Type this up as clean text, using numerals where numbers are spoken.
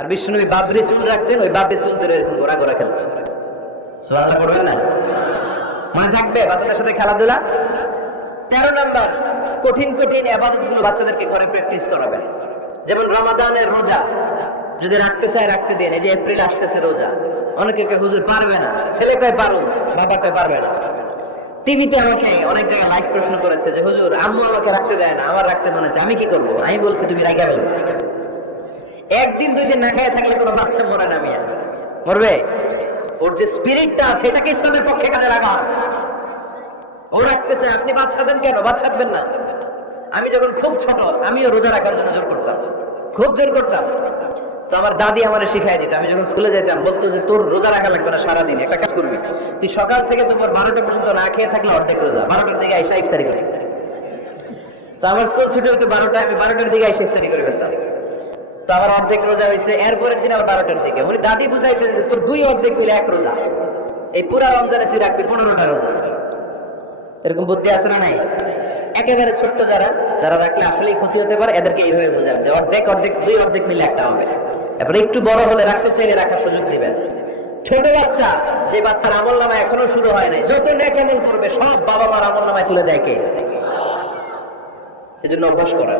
আর বিশ্বনবী বাবরি চুল রাখতেন, ওই বাবরি চুল ধরে এরকম ঘোরা ঘোরা খেলতেন। সুবহানাল্লাহ পড়বেন না? মনে থাকবে বাচ্চাদের সাথে খেলাধুলা। 13 নাম্বার, কঠিন কঠিন ইবাদত গুলো বাচ্চাদেরকে ঘরে প্র্যাকটিস করাবেন। যেমন রমাদানের রোজা যদি রাখতে চায় রাখতে দেন। এই যে এপ্রিল আসতেছে রোজা, অনেকে হুজুর পারবে না, ছেলে কয় পারুন, বাবা কয় পারবে না। টিভিতে আমাকে অনেক জায়গায় লাইভ প্রশ্ন করেছে যে হুজুর আম্মু আমাকে রাখতে দেয় না, আমার রাখতে মনে হচ্ছে, আমি কি করবো? আমি বলছি তুমি রাখা ফেলো। একদিন দুই দিন না খেয়ে থাকলে কোনো বাচ্চা মরে না, মিয়া মরবে? ওর যে স্পিরিটটা আছে এটাকে ইসলামের পক্ষে কাজে লাগাও। ও রাখতে চায়, আপনি বাচ্চা দেন কেন? বাচ্চা দেন না। আমি যখন খুব ছোট, আমিও রোজা রাখার জন্য জোর করতাম, খুব জোর করতাম। তো আমার দাদি আমার শিখাই দিত। আমি যখন স্কুলে যেতাম বলতো যে তোর রোজা রাখা লাগবে না, সারাদিন একটা কাজ করবি, তুই সকাল থেকে তোমার 12টা পর্যন্ত না খেয়ে থাকলে অর্ধেক রোজা, 12টার দিকে আইসা ইফতারি করে। তো আমার স্কুল ছুটি হতো 12টায়, আমি 12টার দিকে আইসা ইফতারি করে ফেলতাম। তো আমার অর্ধেক রোজা হয়েছে। এরপরের দিন আবার 12টার দিকে উনি দাদি বুঝাইতেন যে তোর 2 অর্ধেক মিলে 1 রোজা, এই পুরা রমজানে তুই রাখবি 15টা রোজা। এরকম বুদ্ধি আছে না নাই? একেবারে ছোট্ট যারা যারা রাখলে আসলেই ক্ষতি হতে পারে, এদেরকে এইভাবে বোঝান যে অর্ধেক অর্ধেক 2 অর্ধেক মিলে একটা হবে। এরপরে একটু বড় হলে রাখতে চাইলে রাখার সুযোগ দিবেন। ছোট বাচ্চা, যে বাচ্চার আমল নামা এখনো শুরু হয় নাই, যত নেক আমল করবে সব বাবা মার আমল নামায় তুলে দেয় কে? এজন্য অভ্যাস করা।